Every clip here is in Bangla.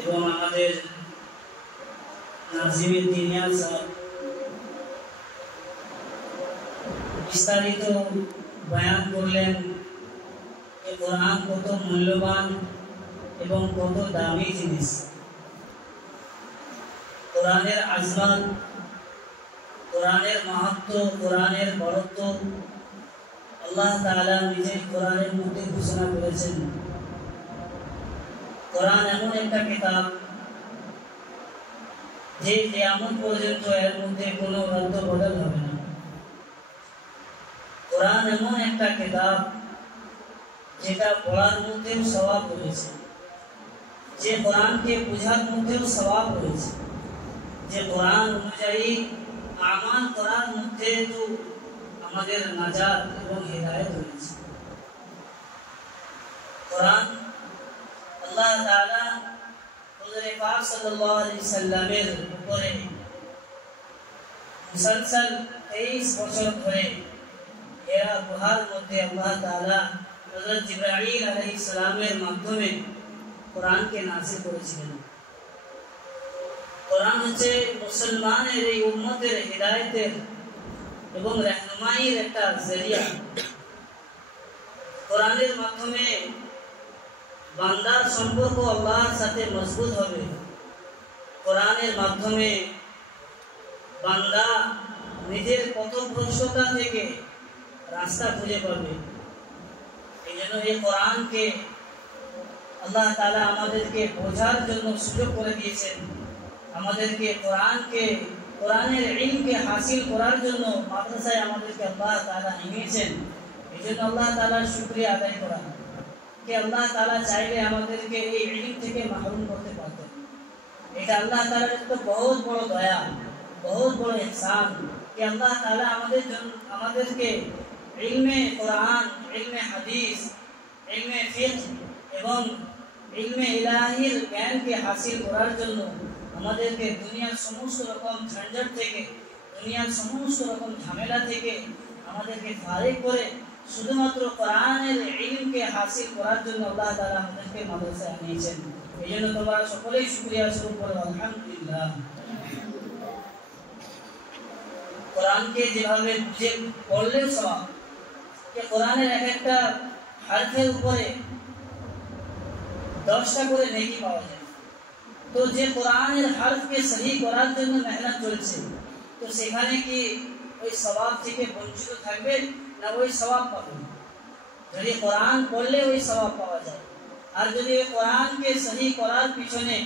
এবং আমাদের নাজিমের দিনিয়াত সাহেব বিস্তারিত বয়ান করলেন যে কোরআন কত মূল্যবান এবং কত দামি জিনিস। কোরআনের আজমত, কোরআনের মাহাত্ম্য, কোরআনের বড়ত্ব আল্লাহ তাআলা নিজে কোরআনের মধ্যে ঘোষণা করেছেন। কোরআন এমন একটা কিতাব যে কিয়ামত পর্যন্ত এর মধ্যে কোনো রদ বদল হবে না। কোরআন এমন একটা কিতাব যেটা পড়ার মধ্যেও সওয়াব রয়েছে, যে কোরআনকে বোঝার মধ্যেও সওয়াব রয়েছে, যে কোরআন অনুযায়ী আমাল করার মধ্যে তো আমাদের নাজাত এবং হিদায়াত রয়েছে। কোরআন আল্লাহ তাআলা হুজুর পাক সাল্লাল্লাহু আলাইহি সাল্লামের উপরে মুসলসল 23 বছর ধরে এরা গুহার মধ্যে আল্লাহ তাআলা হযরত জিবরাইল আলাইহিস সালামের মাধ্যমে কোরআনকে নাযিল করেছিলেন। কোরআন হচ্ছে মুসলমানের এই উম্মতের হিদায়াতের এবং रहनुमाईর একটা জরিয়া। কোরআনের মাধ্যমে বান্দার সম্পর্ক আল্লাহর সাথে মজবুত হবে। কোরআনের মাধ্যমে বান্দা নিজের পথভ্রষ্টতা থেকে রাস্তা খুঁজে পাবে। এই জন্য এই কোরআনকে আল্লাহ তাআলা আমাদেরকে বোঝার জন্য সুযোগ করে দিয়েছেন, আমাদেরকে কোরআনের ইলমকে হাসিল করার জন্য মাদ্রাসায় আমাদেরকে আল্লাহ তাআলা নিয়েছেন। এই জন্য আল্লাহ তাআলার শুকরিয়া আদায় করা कि अल्लाह ताला चाहे আমাদেরকে এই ইলম থেকে মাহরুম করতে পারতেন। এটা আল্লাহ তাআলার একটা বহুত বড় দয়া, বহুত বড় ইহসান कि अल्लाह ताला আমাদেরকে ইলমে কোরআন, ইলমে হাদিস, ইলমে ফিকহ এবং ইলমে ইলাহির জ্ঞানকে হাসিল করার জন্য আমাদেরকে দুনিয়ার সমস্ত রকম ঝঞ্ঝট থেকে, দুনিয়ার সমস্ত রকম ঝামেলা থেকে আমাদেরকে ফারিগ করে শুধুমাত্র কোরআনের ইলমকে হাসিল করার জন্য আল্লাহ তাআলা আমাদেরকে মাদ্রাসায় আনিয়েছেন। এইজন্য তোমরা সকলেই শুকরিয়া স্বরূপ বলো আলহামদুলিল্লাহ। কোরআনকে যেভাবে বুঝে পড়লেও সওয়াব, যে কোরআনের এক একটা হরফের উপরে 10টা করে নেকি পাওয়া যায়। তো যে কোরআনের হরফকে সহি করার জন্য মেহনত চলছে, তো সেখানে কি ওই সওয়াব থেকে বঞ্চিত থাকবে না ওই সওয়াব পাবে? যদি কোরআন পড়লে ওই সওয়াব পাওয়া যায়, আর যদি কোরআনকে সহি করার পিছনে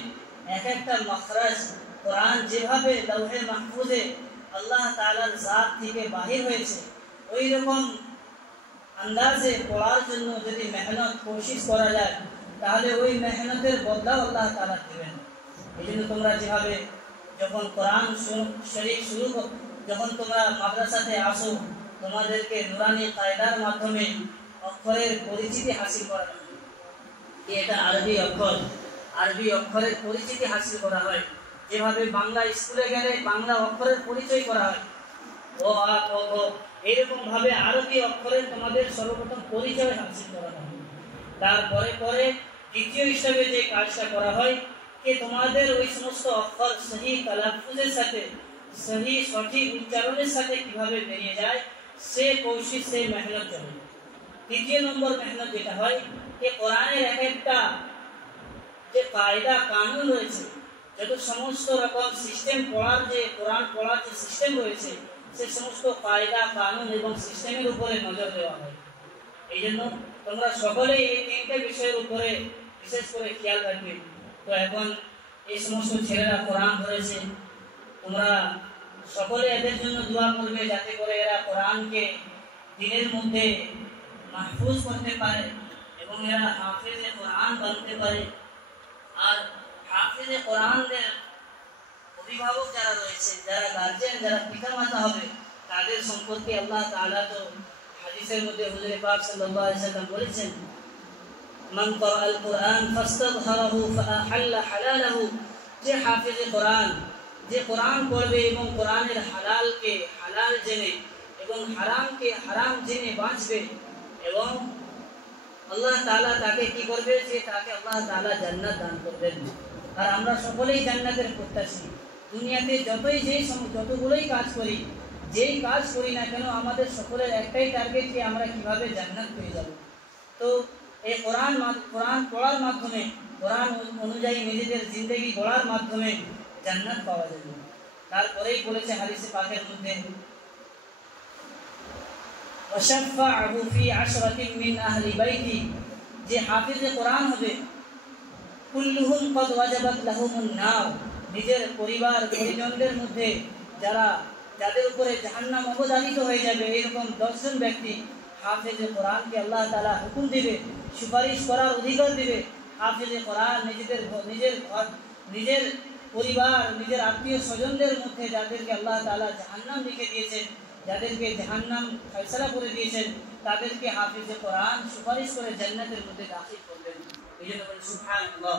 এক একটা মাখরাজ কোরআন যেভাবে লৌহে মাহফুজে আল্লাহ তাআলার জাত থেকে বাহির হয়েছে ওই রকম আন্দাজে পড়ার জন্য যদি মেহনত কোশিশ করা যায়, তাহলে ওই মেহনতের বদলা আল্লাহ তাআলা দেবেন। এই জন্য তোমরা যেভাবে যখন কোরআন শরীফ যখন তোমরা মাদ্রাসাতে আসো, তোমাদেরকে নুরানি কায়দার মাধ্যমে অক্ষরের পরিচিতি হাসিল করা হয়। এটা আরবি অক্ষর, আরবি অক্ষরের পরিচিতি হাসিল করা হয়। যেভাবে বাংলা স্কুলে গেলে বাংলা অক্ষরের পরিচয় করা হয়, ও আ ক খ, এরকম ভাবে আরবি অক্ষরের তোমাদের সর্বপ্রথম পরিচয় হাসিল করা হয়। তারপরে পরে দ্বিতীয় হিসাবে যে কাজটা করা হয় যে তোমাদের ওই সমস্ত অক্ষর সহি তালাফুজের সাথে, সহি সঠিক উচ্চারণের সাথে কিভাবে বেরিয়ে যায় সে কোশিশ, সে মেহনত চলে। তৃতীয় নম্বর মেহনত যেটা হয় যে কোরআনের এক একটা যে কায়দা কানুন রয়েছে, যত সমস্ত রকম সিস্টেম পড়ার, যে কোরআন পড়ার যে সিস্টেম রয়েছে, সে সমস্ত কায়দা কানুন এবং সিস্টেমের উপরে নজর দেওয়া হয়। এই জন্য তোমরা সকলেই এই তিনটে বিষয়ের উপরে বিশেষ করে খেয়াল রাখবে। তো এখন এই সমস্ত ছেলেরা কোরআন ধরেছে, তোমরা সকলে এদের জন্য দোয়া করবে যাতে করে এরা কোরআনকে দিনের মধ্যে মাহফুজ করতে পারে এবং এরা হাফেজে কোরআন বানতে পারে। আর হাফেজে কোরআনের অভিভাবক যারা রয়েছে, যারা গার্জিয়ান, যারা পিতামাতা হবে, তাদের সম্পর্কে আল্লাহ তাআলা তো হাদিসের মধ্যে হুজুর পাক সাল্লাল্লাহু আলাইহি ওয়াসাল্লাম বলেছেন, মান ক্বারাআল কুরআন ফাস্তাযহারাহু ফাআহাল্লা হালালাহু, যে হাফেজে কোরআন, যে কোরআন পড়বে এবং কোরআনের হালালকে হালাল জেনে এবং হারামকে হারাম জেনে বাঁচবে এবং আল্লাহ তাআলা তাকে কি করবে, যে তাকে আল্লাহ তাআলা জান্নাত দান করবেন। আর আমরা সকলেই জান্নাতের প্রত্যাশী। দুনিয়াতে যতগুলোই কাজ করি, যেই কাজ করি না কেন, আমাদের সকলের একটাই টার্গেট, যে আমরা কিভাবে জান্নাত পেয়ে যাব। তো এই কোরআন পড়ার মাধ্যমে, কোরআন অনুযায়ী নিজেদের জিন্দেগি গড়ার মাধ্যমে জান্নাত পাওয়া যাবে। তারপরেই বলেছে হাদিসে পাকের মধ্যে, ওয়াশাফা'হু ফি 'আশরাতিন মিন আহলি বাইতি, যে হাফিজে কোরআন হবে, কুল্লুহুম ক্বাদ ওয়াজাবাত লাহুমুন নার, নিজের পরিবার পরিজনদের মধ্যে যাদের উপরে জাহান্নাম অবধারিত হয়ে যাবে, এরকম 10 জন ব্যক্তি হাফিজে কোরআনকে আল্লাহ তাআলা হুকুম দিবে, সুপারিশ করার অধিকার দিবে। হাফিজে কোরআন নিজের ঘর, নিজের পরিবার, নিজের আত্মীয় স্বজনদের মধ্যে যাদেরকে আল্লাহ তাআলা জাহান্নাম লিখে দিয়েছেন, যাদেরকে জাহান্নাম ফয়সালা করে দিয়েছেন, তাদেরকে হাফিজে কোরআন সুপারিশ করে জান্নাতের মধ্যে দাখিল করবেন। এই জন্য বলেন সুবহানাল্লাহ।